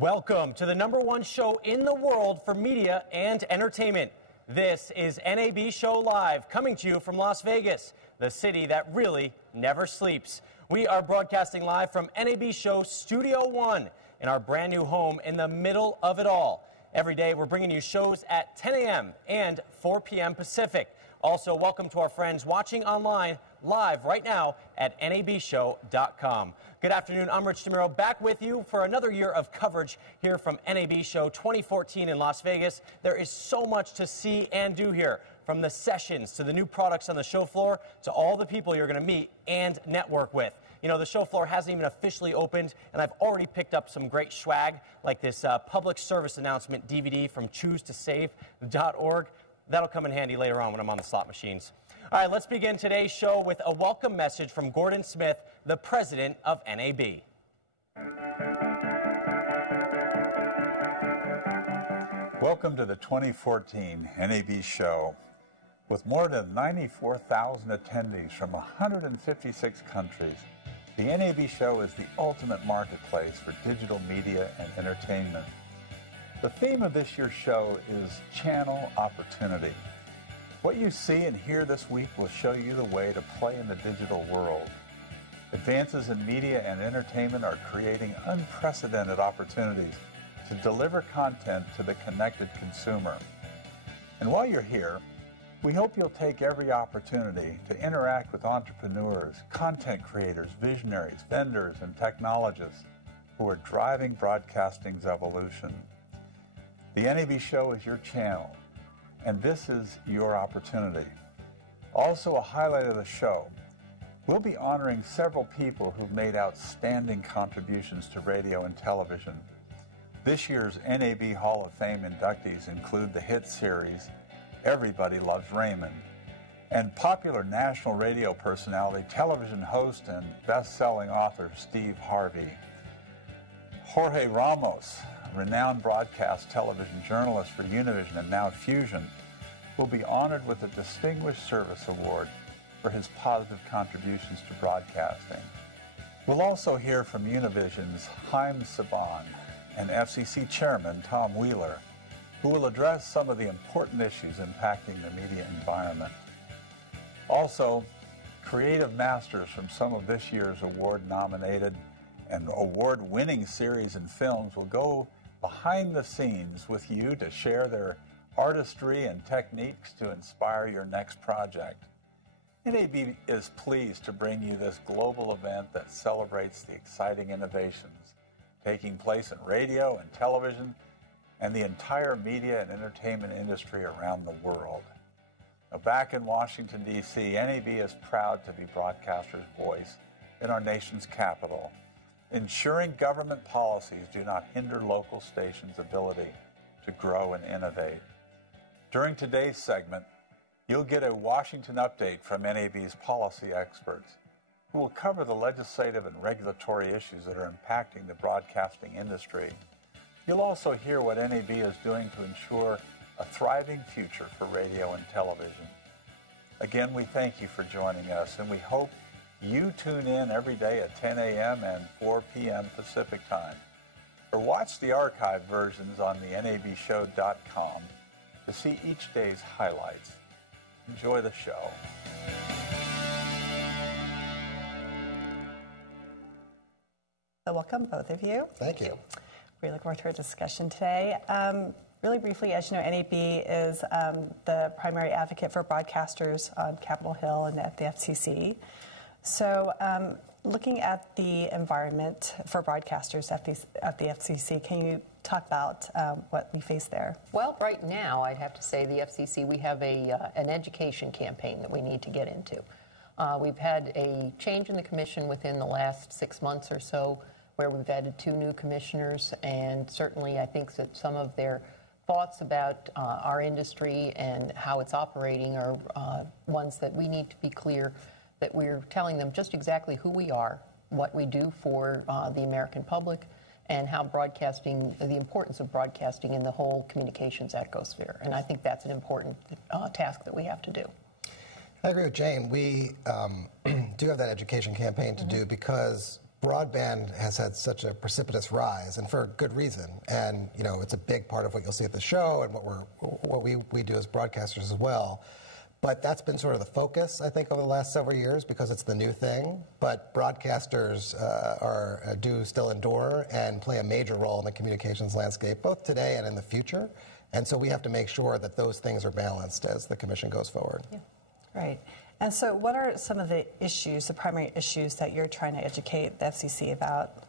Welcome to the #1 show in the world for media and entertainment. This is NAB Show Live, coming to you from Las Vegas, the city that really never sleeps. We are broadcasting live from NAB Show Studio 1 in our brand new home in the middle of it all. Every day we're bringing you shows at 10 a.m. and 4 p.m. Pacific. Also, welcome to our friends watching online live right now at nabshow.com. Good afternoon, I'm Rich DeMiro, back with you for another year of coverage here from NAB Show 2014 in Las Vegas. There is so much to see and do here, from the sessions to the new products on the show floor to all the people you're going to meet and network with. You know, the show floor hasn't even officially opened, and I've already picked up some great swag, like this public service announcement DVD from choosetosave.org. That'll come in handy later on when I'm on the slot machines. All right, let's begin today's show with a welcome message from Gordon Smith, the president of NAB. Welcome to the 2014 NAB Show. With more than 94,000 attendees from 156 countries, the NAB Show is the ultimate marketplace for digital media and entertainment. The theme of this year's show is Channel Opportunity. What you see and hear this week will show you the way to play in the digital world. Advances in media and entertainment are creating unprecedented opportunities to deliver content to the connected consumer. And while you're here, we hope you'll take every opportunity to interact with entrepreneurs, content creators, visionaries, vendors, and technologists who are driving broadcasting's evolution. The NAB Show is your channel, and this is your opportunity. Also, a highlight of the show, we'll be honoring several people who've made outstanding contributions to radio and television. This year's NAB Hall of Fame inductees include the hit series Everybody Loves Raymond, and popular national radio personality, television host, and best-selling author Steve Harvey. Jorge Ramos, renowned broadcast television journalist for Univision and now Fusion, will be honored with a Distinguished Service Award for his positive contributions to broadcasting. We'll also hear from Univision's Haim Saban and FCC Chairman Tom Wheeler, who will address some of the important issues impacting the media environment. Also, creative masters from some of this year's award-nominated and award-winning series and films will go behind the scenes with you to share their artistry and techniques to inspire your next project. NAB is pleased to bring you this global event that celebrates the exciting innovations taking place in radio and television and the entire media and entertainment industry around the world. Now, back in Washington, D.C., NAB is proud to be broadcasters' voice in our nation's capital, ensuring government policies do not hinder local stations' ability to grow and innovate. During today's segment, you'll get a Washington update from NAB's policy experts, who will cover the legislative and regulatory issues that are impacting the broadcasting industry. You'll also hear what NAB is doing to ensure a thriving future for radio and television. Again, we thank you for joining us, and we hope you tune in every day at 10 a.m. and 4 p.m. Pacific Time, or watch the archive versions on the nabshow.com to see each day's highlights. Enjoy the show. So welcome, both of you. Thank you. We look forward to our discussion today. Really briefly, as you know, NAB is the primary advocate for broadcasters on Capitol Hill and at the FCC. So looking at the environment for broadcasters at the FCC, can you talk about what we face there? Well, right now, I'd have to say the FCC, we have an education campaign that we need to get into. We've had a change in the commission within the last 6 months or so, where we've added 2 new commissioners, and certainly I think that some of their thoughts about our industry and how it's operating are ones that we need to be clear that we're telling them just exactly who we are, what we do for the American public, and how broadcasting, the importance of broadcasting in the whole communications ecosphere. And I think that's an important task that we have to do. I agree with Jane. We do have that education campaign to do because broadband has had such a precipitous rise, and for good reason. And it's a big part of what you'll see at the show, and what we do as broadcasters as well. But that's been sort of the focus, I think, over the last several years because it's the new thing. But broadcasters do still endure and play a major role in the communications landscape, both today and in the future. And so we have to make sure that those things are balanced as the commission goes forward. Yeah. Right. And so what are some of the issues, the primary issues that you're trying to educate the FCC about?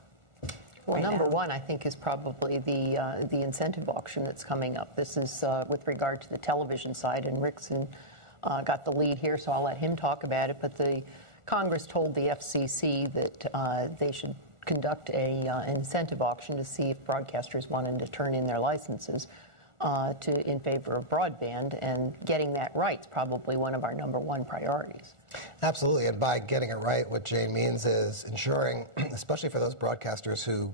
Well, number one, I think, is probably the incentive auction that's coming up. This is with regard to the television side, and Rickson got the lead here, so I'll let him talk about it. But the Congress told the FCC that they should conduct an incentive auction to see if broadcasters wanted to turn in their licenses in favor of broadband, and getting that right is probably one of our number one priorities. Absolutely, and by getting it right, what Jane means is ensuring, especially for those broadcasters who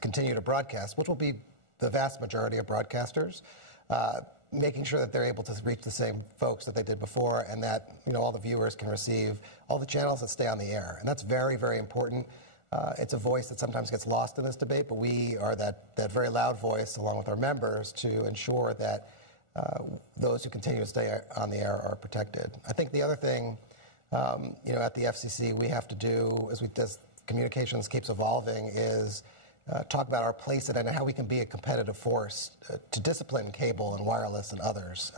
continue to broadcast, which will be the vast majority of broadcasters, making sure that they're able to reach the same folks that they did before, and that all the viewers can receive all the channels that stay on the air, and that's very, very important. It's a voice that sometimes gets lost in this debate, but we are that very loud voice, along with our members, to ensure that those who continue to stay on the air are protected. I think the other thing, at the FCC we have to do, as communications keeps evolving, is talk about our place in it and how we can be a competitive force to discipline cable and wireless and others.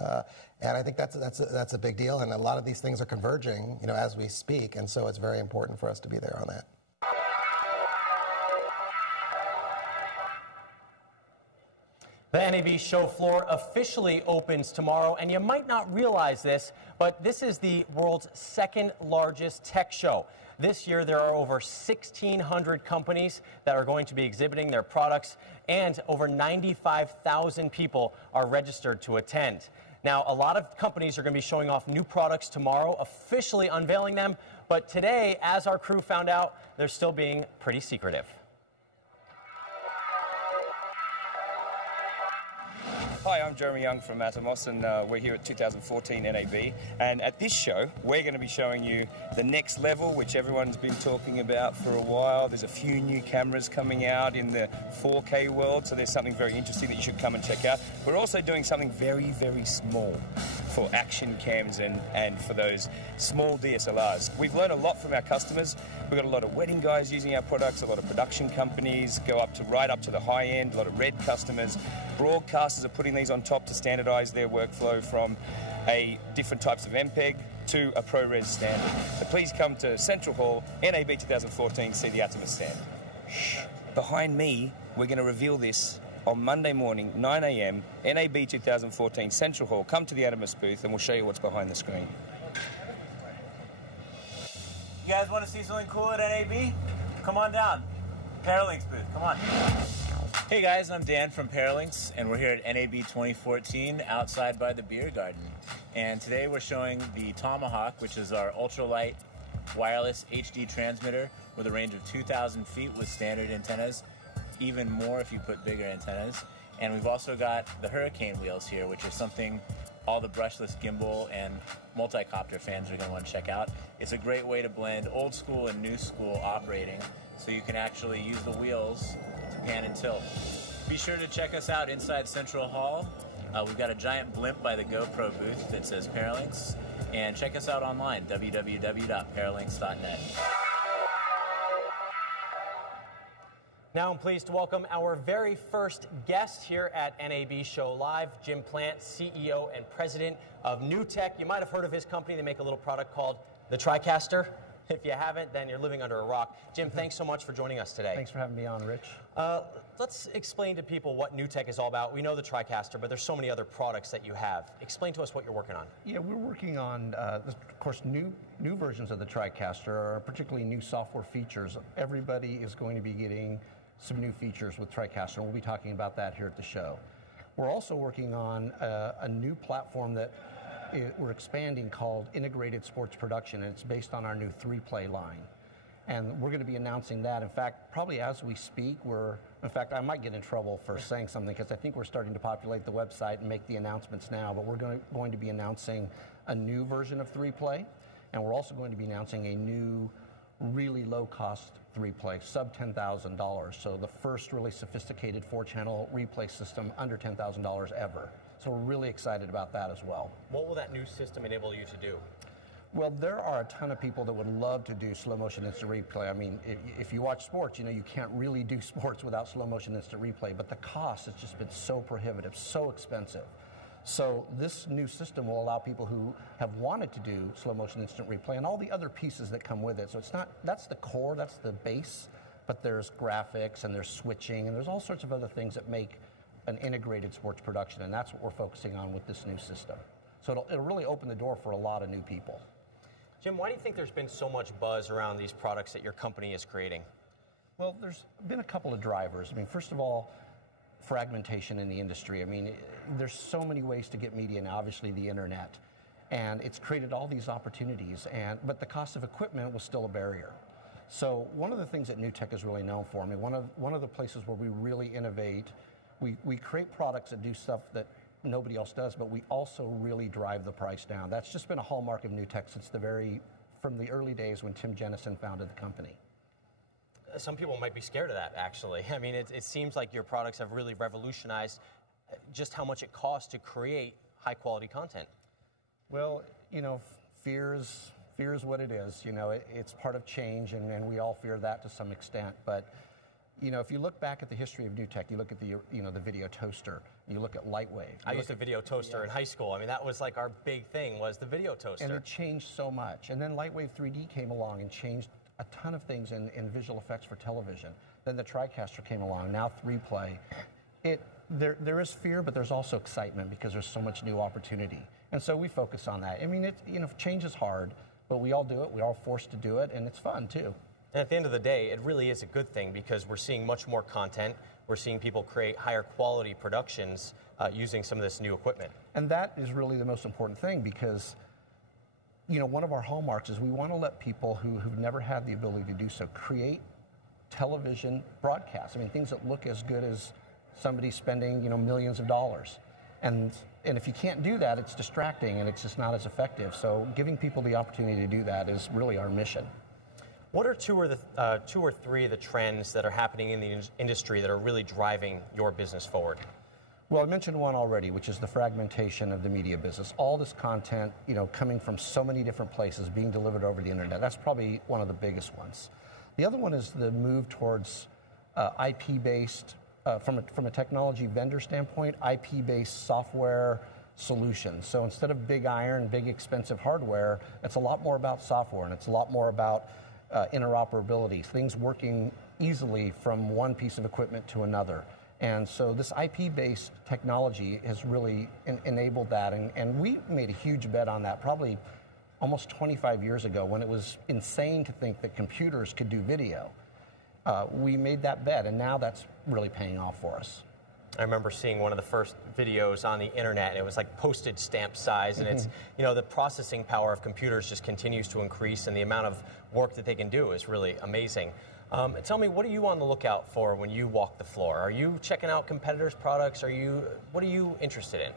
And I think that's a big deal, and a lot of these things are converging, as we speak, and so it's very important for us to be there on that. The NAB show floor officially opens tomorrow, and you might not realize this, but this is the world's second largest tech show. This year, there are over 1,600 companies that are going to be exhibiting their products, and over 95,000 people are registered to attend. Now, a lot of companies are going to be showing off new products tomorrow, officially unveiling them, but today, as our crew found out, they're still being pretty secretive. Hi, I'm Jeremy Young from Atomos, and we're here at 2014 NAB. And at this show, we're going to be showing you the next level, which everyone's been talking about for a while. There's a few new cameras coming out in the 4K world, so there's something very interesting that you should come and check out. We're also doing something very, very small for action cams and for those small DSLRs. We've learned a lot from our customers. We've got a lot of wedding guys using our products, a lot of production companies, right up to the high end, a lot of red customers. Broadcasters are putting these on top to standardize their workflow from different types of MPEG to a ProRes standard. So please come to Central Hall, NAB 2014, see the Atomos stand. Shh. Behind me, we're going to reveal this on Monday morning, 9 a.m., NAB 2014, Central Hall. Come to the Atomos booth and we'll show you what's behind the screen. You guys want to see something cool at NAB? Come on down. Paralinx booth, come on. Hey guys, I'm Dan from Paralinx, and we're here at NAB 2014 outside by the beer garden. And today we're showing the Tomahawk, which is our ultralight wireless HD transmitter with a range of 2,000 feet with standard antennas, even more if you put bigger antennas. And we've also got the Hurricane wheels here, which are something all the brushless gimbal and multi-copter fans are going to want to check out. It's a great way to blend old school and new school operating, so you can actually use the wheels to pan and tilt. Be sure to check us out inside Central Hall. We've got a giant blimp by the GoPro booth that says Paralinx, and check us out online, www.paralinx.net. Now I'm pleased to welcome our very first guest here at NAB Show Live, Jim Plant, CEO and President of NewTek. You might have heard of his company. They make a little product called the TriCaster. If you haven't, then you're living under a rock. Jim, thanks so much for joining us today. Thanks for having me on, Rich. Let's explain to people what NewTek is all about. We know the TriCaster, but there's so many other products that you have. Explain to us what you're working on. Yeah, we're working on, of course, new versions of the TriCaster, or particularly new software features. Everybody is going to be getting some new features with TriCaster, and we'll be talking about that here at the show. We're also working on a new platform that we're expanding called Integrated Sports Production, and it's based on our new 3-play line. And we're going to be announcing that. In fact, probably as we speak, in fact, I might get in trouble for saying something because I think we're starting to populate the website and make the announcements now, but we're going to be announcing a new version of 3-play, and we're also going to be announcing a new really low-cost replay, sub $10,000. So the first really sophisticated 4-channel replay system under $10,000 ever. So we're really excited about that as well. What will that new system enable you to do? Well, there are a ton of people that would love to do slow motion instant replay. I mean, if you watch sports, you know you can't really do sports without slow motion instant replay, but the cost has just been so prohibitive, so expensive. So this new system will allow people who have wanted to do slow motion instant replay and all the other pieces that come with it. So it's not, that's the core, that's the base, but there's graphics and there's switching and there's all sorts of other things that make an integrated sports production, and that's what we're focusing on with this new system. So it'll really open the door for a lot of new people. Jim, why do you think there's been so much buzz around these products that your company is creating? Well, there's been a couple of drivers. I mean, first of all, fragmentation in the industry. I mean, there's so many ways to get media now, obviously the internet, and it's created all these opportunities, but the cost of equipment was still a barrier. So one of the things that NewTek is really known for, I mean, one of the places where we really innovate, we create products that do stuff that nobody else does, but we also really drive the price down. That's just been a hallmark of NewTek since from the early days when Tim Jennison founded the company. Some people might be scared of that, actually. I mean, it seems like your products have really revolutionized just how much it costs to create high-quality content. Well, you know, fear is what it is. You know, it's part of change, and we all fear that to some extent. But you know, if you look back at the history of NewTek, you look at the video toaster, you look at Lightwave. I used a video toaster in high school. I mean, that was like our big thing, was the video toaster. And it changed so much. And then Lightwave 3D came along and changed a ton of things in visual effects for television. Then the TriCaster came along, now 3Play. There is fear, but there's also excitement because there's so much new opportunity. And so we focus on that. I mean, change is hard, but we all do it. We're all forced to do it, and it's fun, too. And at the end of the day, it really is a good thing because we're seeing much more content. We're seeing people create higher quality productions using some of this new equipment. And that is really the most important thing because, you know, one of our hallmarks is we want to let people who've never had the ability to do so create television broadcasts. I mean, things that look as good as somebody spending, you know, millions of dollars. And if you can't do that, it's distracting and it's just not as effective. So giving people the opportunity to do that is really our mission. What are two or three of the trends that are happening in the industry that are really driving your business forward? Well, I mentioned one already, which is the fragmentation of the media business. All this content, you know, coming from so many different places, being delivered over the internet. That's probably one of the biggest ones. The other one is the move towards IP-based, from a technology vendor standpoint, IP-based software solutions. So instead of big iron, big expensive hardware, it's a lot more about software, and it's a lot more about interoperability, things working easily from one piece of equipment to another. And so this IP-based technology has really enabled that, and we made a huge bet on that probably almost 25 years ago when it was insane to think that computers could do video. We made that bet, and now that's really paying off for us. I remember seeing one of the first videos on the internet, and it was like postage stamp size, and it's, you know, the processing power of computers just continues to increase, and the amount of work that they can do is really amazing. Tell me, what are you on the lookout for when you walk the floor? Are you checking out competitors' products? What are you interested in?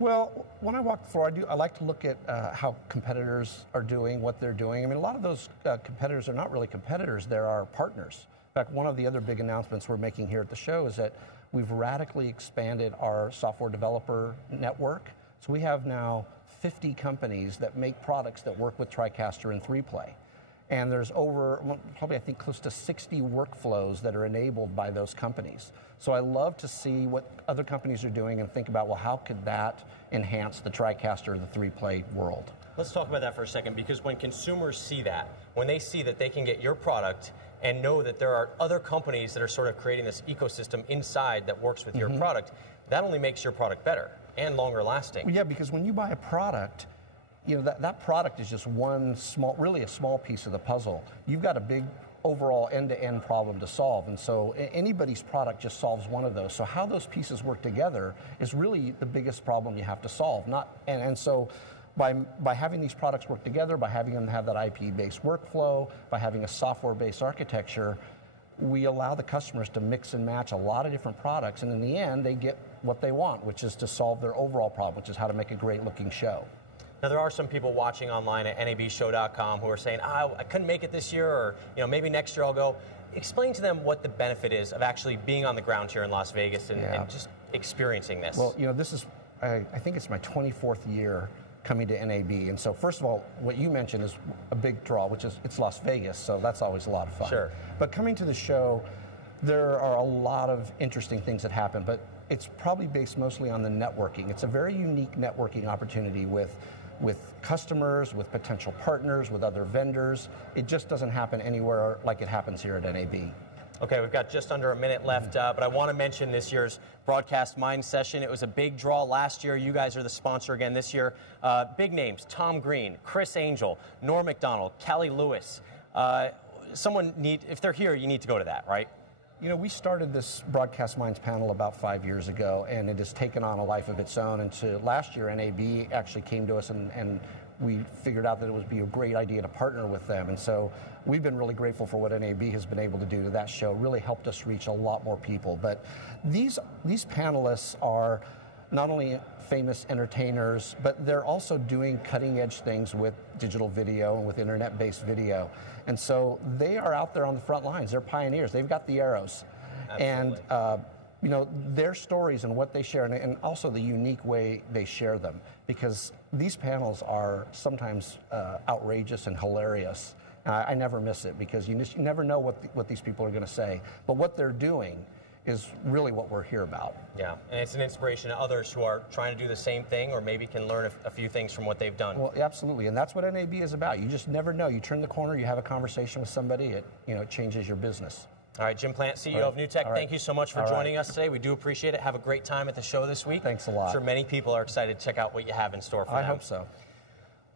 Well, when I walk the floor, I like to look at how competitors are doing, what they're doing. I mean, a lot of those competitors are not really competitors, they're our partners. In fact, one of the other big announcements we're making here at the show is that we've radically expanded our software developer network. So we have now 50 companies that make products that work with TriCaster and 3Play. And there's over, probably I think close to 60 workflows that are enabled by those companies. So I love to see what other companies are doing and think about, well, how could that enhance the TriCaster or the 3Play world? Let's talk about that for a second, because when consumers see that, when they see that they can get your product and know that there are other companies that are sort of creating this ecosystem inside that works with your product, that only makes your product better and longer lasting. Well, yeah, because when you buy a product, you know, that product is just one really a small piece of the puzzle. You've got a big overall end-to-end problem to solve, and so anybody's product just solves one of those. So how those pieces work together is really the biggest problem you have to solve. So by having these products work together, by having them have that IP-based workflow, by having a software-based architecture, we allow the customers to mix and match a lot of different products, and in the end, they get what they want, which is to solve their overall problem, which is how to make a great-looking show. Now, there are some people watching online at nabshow.com who are saying, I couldn't make it this year, or maybe next year I'll go. Explain to them what the benefit is of actually being on the ground here in Las Vegas and just experiencing this. Well, this is, I think it's my 24th year coming to NAB. And so first of all, what you mentioned is a big draw, which is it's Las Vegas, so that's always a lot of fun. Sure. But coming to the show, there are a lot of interesting things that happen, but it's probably based mostly on the networking. It's a very unique networking opportunity with customers, with potential partners, with other vendors. It just doesn't happen anywhere like it happens here at NAB. Okay, we've got just under a minute left, but I want to mention this year's Broadcast Mind session. It was a big draw last year. You guys are the sponsor again this year. Big names: Tom Green, Chris Angel, Norm Macdonald, Callie Lewis. If they're here, you need to go to that, right? We started this Broadcast Minds panel about 5 years ago, and it has taken on a life of its own. And last year, NAB actually came to us, and we figured out that it would be a great idea to partner with them. And so we've been really grateful for what NAB has been able to do to that show. Really helped us reach a lot more people. But these panelists are not only famous entertainers, but they're also doing cutting-edge things with digital video and with internet-based video. And so they are out there on the front lines. They're pioneers. They've got the arrows. Absolutely. And their stories and what they share, and also the unique way they share them, because these panels are sometimes outrageous and hilarious. I never miss it, because you never know what these people are going to say. But what they're doing is really what we're here about. Yeah, and it's an inspiration to others who are trying to do the same thing, or maybe can learn a few things from what they've done. Well, absolutely, and that's what NAB is about. You just never know. You turn the corner, you have a conversation with somebody, it changes your business. All right, Jim Plant, CEO of NewTek, thank you so much for joining us today. We do appreciate it. Have a great time at the show this week. Thanks a lot. I'm sure many people are excited to check out what you have in store for them. I hope so.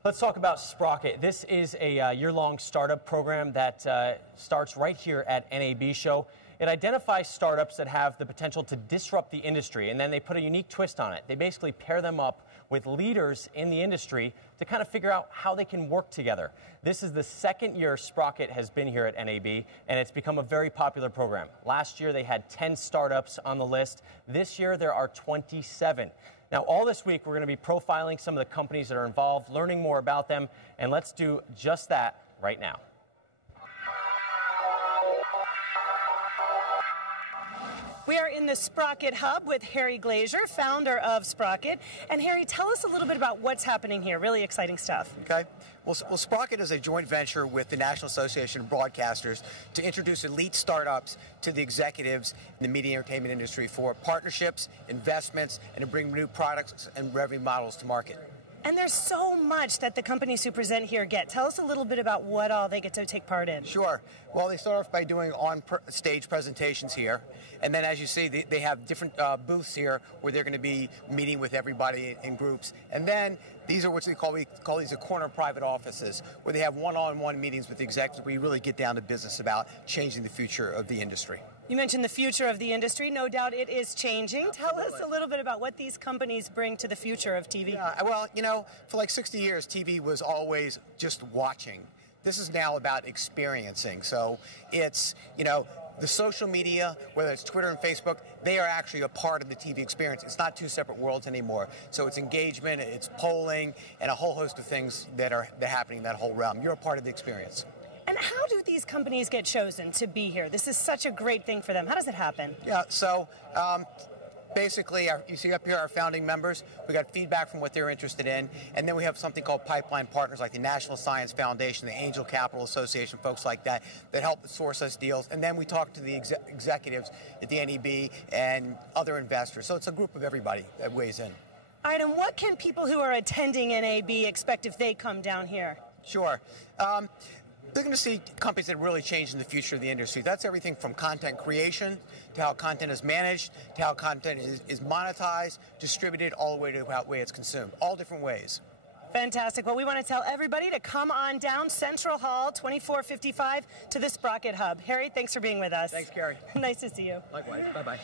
Let's talk about Sprocket. This is a year-long startup program that starts right here at NAB Show. It identifies startups that have the potential to disrupt the industry, and then they put a unique twist on it. They basically pair them up with leaders in the industry to kind of figure out how they can work together. This is the second year Sprocket has been here at NAB, and it's become a very popular program. Last year, they had 10 startups on the list. This year, there are 27. Now, all this week, we're going to be profiling some of the companies that are involved, learning more about them, and let's do just that right now. We are in the Sprocket Hub with Harry Glazer, founder of Sprocket. And Harry, tell us a little bit about what's happening here. Really exciting stuff. Okay. Well, Sprocket is a joint venture with the National Association of Broadcasters to introduce elite startups to the executives in the media and entertainment industry for partnerships, investments, and to bring new products and revenue models to market. And there's so much that the companies who present here get. Tell us a little bit about what all they get to take part in. Sure. Well, they start off by doing on-stage presentations here. And then, as you see, they have different booths here where they're going to be meeting with everybody in groups. And then these are what we call these corner private offices, where they have one-on-one meetings with the executives where you really get down to business about changing the future of the industry. You mentioned the future of the industry. No doubt it is changing. Tell us a little bit about what these companies bring to the future of TV. Yeah, well, for like 60 years, TV was always just watching. This is now about experiencing. So it's, the social media, whether it's Twitter and Facebook, they are actually a part of the TV experience. It's not two separate worlds anymore. So it's engagement, it's polling, and a whole host of things that are happening in that whole realm. You're a part of the experience. And how do these companies get chosen to be here? This is such a great thing for them. How does it happen? Yeah, so basically, you see up here our founding members. We got feedback from what they're interested in, and then we have something called pipeline partners like the National Science Foundation, the Angel Capital Association, folks like that help source us deals. And then we talk to the executives at the NAB and other investors. So it's a group of everybody that weighs in. All right, and what can people who are attending NAB expect if they come down here? Sure. They're going to see companies that really change in the future of the industry. That's everything from content creation to how content is managed, to how content is monetized, distributed, all the way to how it's consumed. All different ways. Fantastic. Well, we want to tell everybody to come on down Central Hall, 2455, to the Sprocket Hub. Harry, thanks for being with us. Thanks, Carrie. Nice to see you. Likewise. Bye-bye.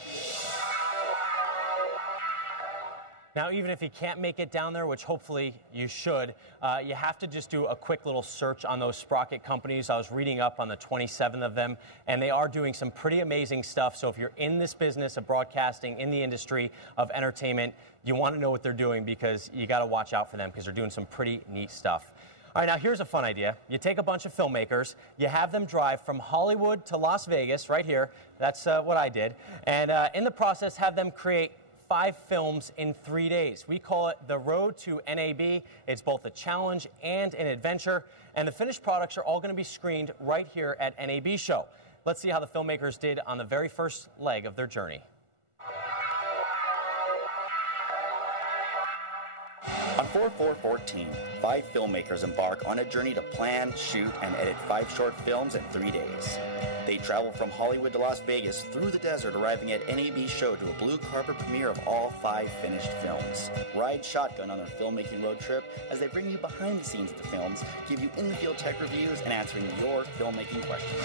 Now, even if you can't make it down there, which hopefully you should, you have to just do a quick little search on those sprocket companies. I was reading up on the 27 of them, and they are doing some pretty amazing stuff. So if you're in this business of broadcasting, in the industry of entertainment, you want to know what they're doing, because you got to watch out for them, because they're doing some pretty neat stuff. All right, now here's a fun idea. You take a bunch of filmmakers, you have them drive from Hollywood to Las Vegas, right here. That's what I did. And in the process, have them create 5 films in 3 days. We call it the Road to NAB. It's both a challenge and an adventure. And the finished products are all going to be screened right here at NAB Show. Let's see how the filmmakers did on the very first leg of their journey. On 4/4/14, 5 filmmakers embark on a journey to plan, shoot, and edit 5 short films in 3 days. They travel from Hollywood to Las Vegas through the desert, arriving at NAB Show to a blue carpet premiere of all 5 finished films. Ride shotgun on their filmmaking road trip as they bring you behind the scenes of the films, give you in-the-field tech reviews, and answering your filmmaking questions.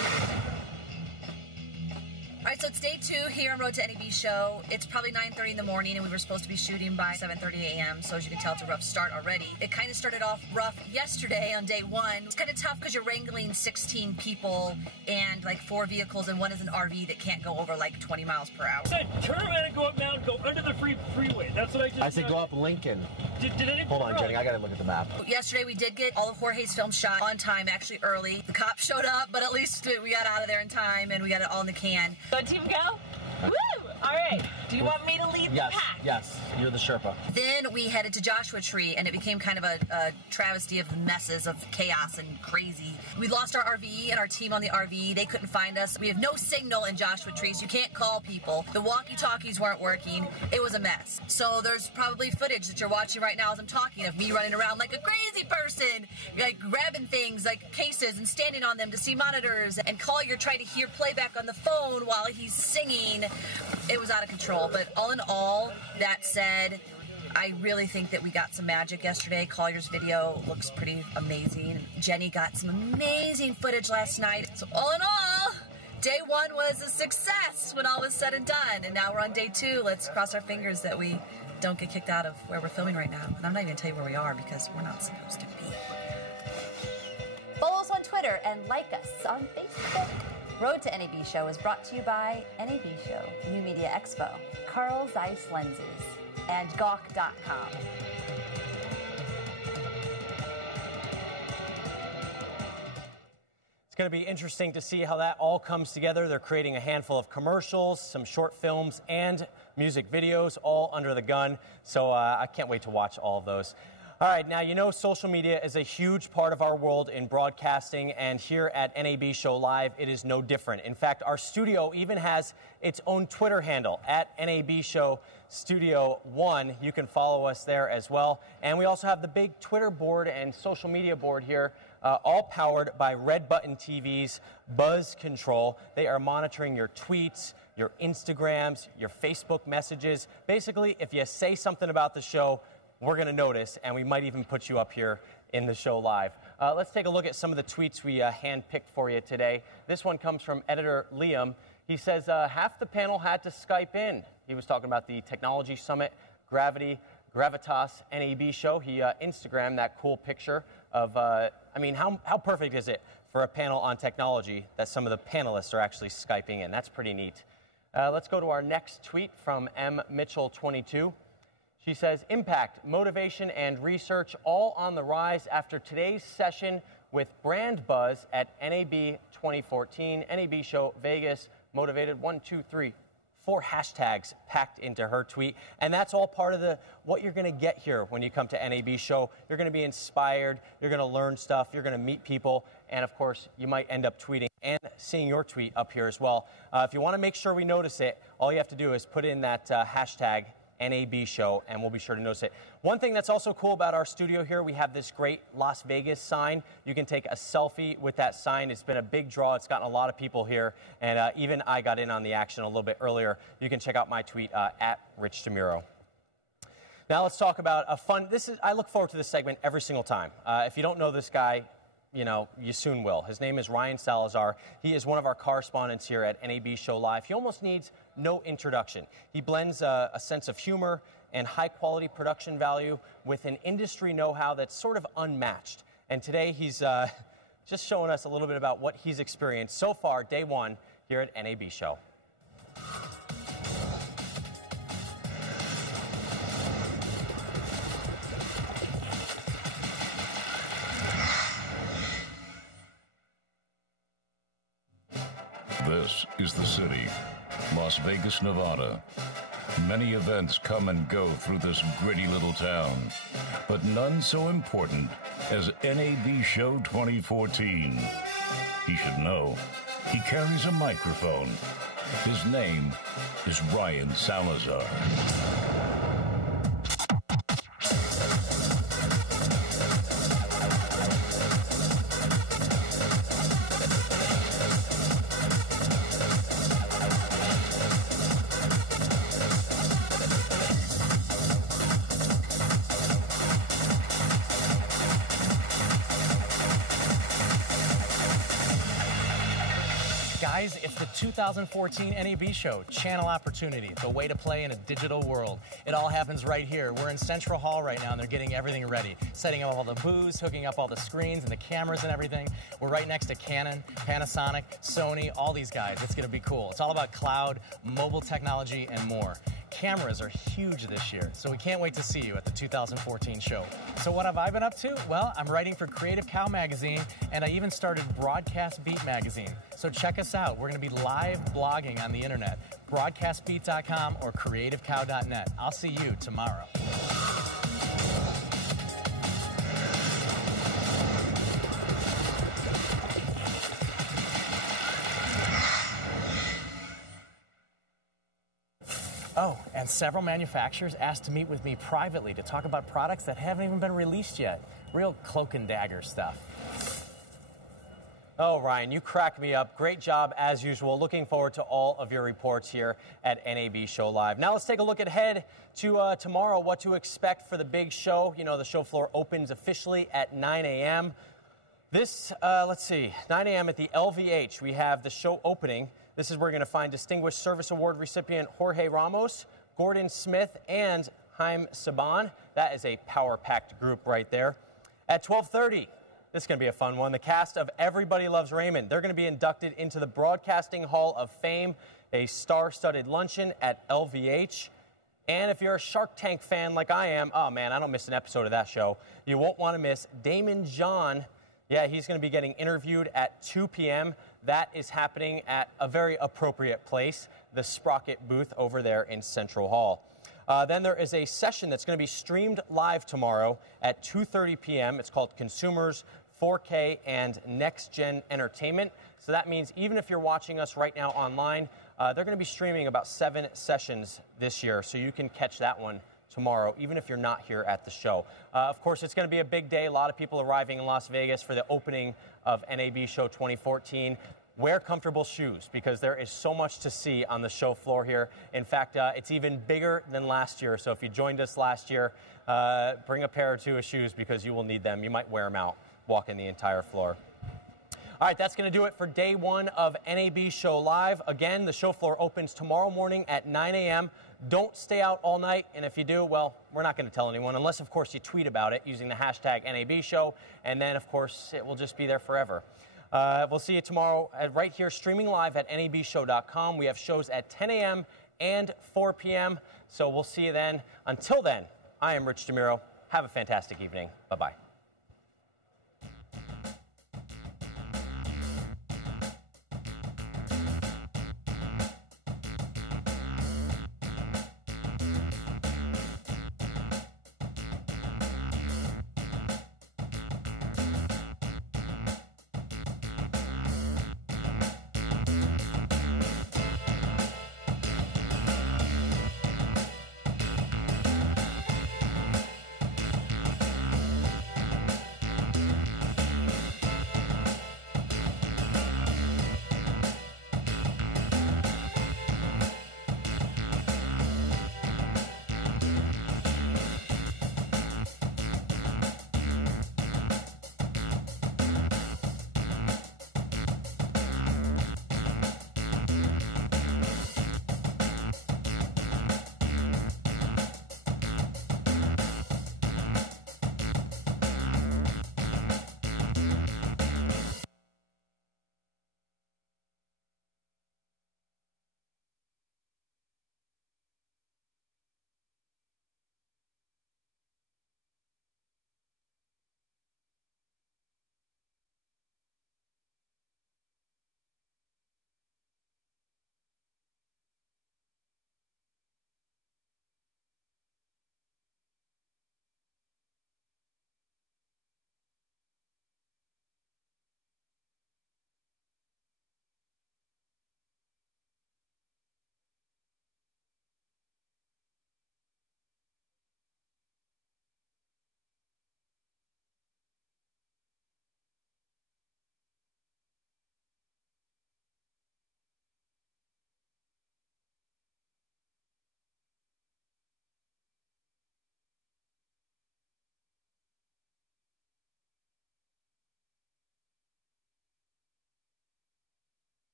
All right, so it's day 2 here on Road to NAB Show. It's probably 9:30 in the morning, and we were supposed to be shooting by 7:30 a.m., so as you can tell, it's a rough start already. It kind of started off rough yesterday on day 1. It's kind of tough because you're wrangling 16 people and like 4 vehicles, and one is an RV that can't go over like 20 miles per hour. I said turn around and go up mountain, go under the freeway. That's what I just I said go up Lincoln. Did it? Hold on, Jenny, I gotta look at the map. Yesterday we did get all of Jorge's films shot on time, actually early. The cops showed up, but at least we got out of there in time, and we got it all in the can. Good team go? Woo! All right. Do you want me to lead the pack? Yes, you're the Sherpa. Then we headed to Joshua Tree, and it became kind of a travesty of messes, of chaos and crazy. We lost our RV and our team on the RV. They couldn't find us. We have no signal in Joshua Tree, so you can't call people. The walkie-talkies weren't working. It was a mess. So there's probably footage that you're watching right now as I'm talking of me running around like a crazy person, like grabbing things like cases and standing on them to see monitors, and Collier trying to hear playback on the phone while he's singing. It was out of control. But all in all, that said, I really think that we got some magic yesterday. Collier's video looks pretty amazing. Jenny got some amazing footage last night. So all in all, day 1 was a success when all was said and done. And now we're on day 2. Let's cross our fingers that we don't get kicked out of where we're filming right now. And I'm not even going to tell you where we are, because we're not supposed to be. Follow us on Twitter and like us on Facebook. Road to NAB Show is brought to you by NAB Show, New Media Expo, Carl Zeiss Lenses, and Gawk.com. It's going to be interesting to see how that all comes together. They're creating a handful of commercials, some short films, and music videos, all under the gun. So I can't wait to watch all of those. All right, now, you know, social media is a huge part of our world in broadcasting, and here at NAB Show Live, it is no different. In fact, our studio even has its own Twitter handle, at NAB Show Studio 1. You can follow us there as well. And we also have the big Twitter board and social media board here, all powered by Red Button TV's Buzz Control. They are monitoring your tweets, your Instagrams, your Facebook messages. Basically, if you say something about the show, we're going to notice, and we might even put you up here in the show live. Let's take a look at some of the tweets we hand-picked for you today. This one comes from editor Liam. He says, half the panel had to Skype in. He was talking about the Technology Summit, Gravitas NAB Show. He Instagrammed that cool picture of, I mean, how perfect is it for a panel on technology that some of the panelists are actually Skyping in? That's pretty neat. Let's go to our next tweet from M. Mitchell22. She says, impact, motivation, and research all on the rise after today's session with brand buzz at NAB 2014. NAB Show Vegas, motivated, 1, 2, 3, 4 hashtags packed into her tweet. And that's all part of what you're going to get here when you come to NAB Show. You're going to be inspired. You're going to learn stuff. You're going to meet people. And, of course, you might end up tweeting and seeing your tweet up here as well. If you want to make sure we notice it, all you have to do is put in that hashtag NAB Show, and we'll be sure to notice it. One thing that's also cool about our studio here, we have this great Las Vegas sign. You can take a selfie with that sign. It's been a big draw. It's gotten a lot of people here, and even I got in on the action a little bit earlier. You can check out my tweet at Rich DeMuro. Now let's talk about a fun, I look forward to this segment every single time. If you don't know this guy, you know, you soon will. His name is Ryan Salazar. He is one of our correspondents here at NAB Show Live. He almost needs no introduction. He blends a sense of humor and high-quality production value with an industry know-how that's sort of unmatched. And today he's just showing us a little bit about what he's experienced so far, day one, here at NAB Show. This is the city, Las Vegas, Nevada. Many events come and go through this gritty little town, but none so important as NAB Show 2014. He should know. He carries a microphone. His name is Ryan Salazar. Guys, it's the 2014 NAB Show, Channel Opportunity, the way to play in a digital world. It all happens right here. We're in Central Hall right now, and they're getting everything ready, setting up all the booths, hooking up all the screens and the cameras and everything. We're right next to Canon, Panasonic, Sony, all these guys. It's going to be cool. It's all about cloud, mobile technology, and more. Cameras are huge this year, so we can't wait to see you at the 2014 show. So what have I been up to? Well, I'm writing for Creative Cow magazine, and I even started Broadcast Beat magazine. So check us out. We're going to be live blogging on the internet, broadcastbeat.com or creativecow.net. I'll see you tomorrow. Oh, and several manufacturers asked to meet with me privately to talk about products that haven't even been released yet. Real cloak and dagger stuff. Oh, Ryan, you crack me up. Great job, as usual. Looking forward to all of your reports here at NAB Show Live. Now let's take a look ahead to tomorrow, what to expect for the big show. You know, the show floor opens officially at 9 a.m. Let's see, 9 a.m. at the LVH. We have the show opening. This is where you're going to find Distinguished Service Award recipient Jorge Ramos, Gordon Smith, and Haim Saban. That is a power-packed group right there. At 12:30, this is going to be a fun one. The cast of Everybody Loves Raymond. They're going to be inducted into the Broadcasting Hall of Fame, a star-studded luncheon at LVH. And if you're a Shark Tank fan like I am, oh man, I don't miss an episode of that show. You won't want to miss Damon John. Yeah, he's going to be getting interviewed at 2 p.m. That is happening at a very appropriate place, the Sprocket booth over there in Central Hall. Then there is a session that's going to be streamed live tomorrow at 2:30 p.m. It's called Consumers 4K and Next Gen Entertainment. So that means even if you're watching us right now online, they're going to be streaming about 7 sessions this year, so you can catch that one tomorrow, even if you're not here at the show. Of course, it's going to be a big day. A lot of people arriving in Las Vegas for the opening of NAB Show 2014. Wear comfortable shoes because there is so much to see on the show floor here. In fact, it's even bigger than last year. So if you joined us last year, bring a pair or two of shoes because you will need them. You might wear them out walking the entire floor. All right, that's going to do it for day one of NAB Show Live. Again, the show floor opens tomorrow morning at 9 a.m. Don't stay out all night, and if you do, well, we're not going to tell anyone, unless, of course, you tweet about it using the hashtag NAB Show, and then, of course, it will just be there forever. We'll see you tomorrow right here, streaming live at nabshow.com. We have shows at 10 a.m. and 4 p.m., so we'll see you then. Until then, I am Rich DeMiro. Have a fantastic evening. Bye-bye.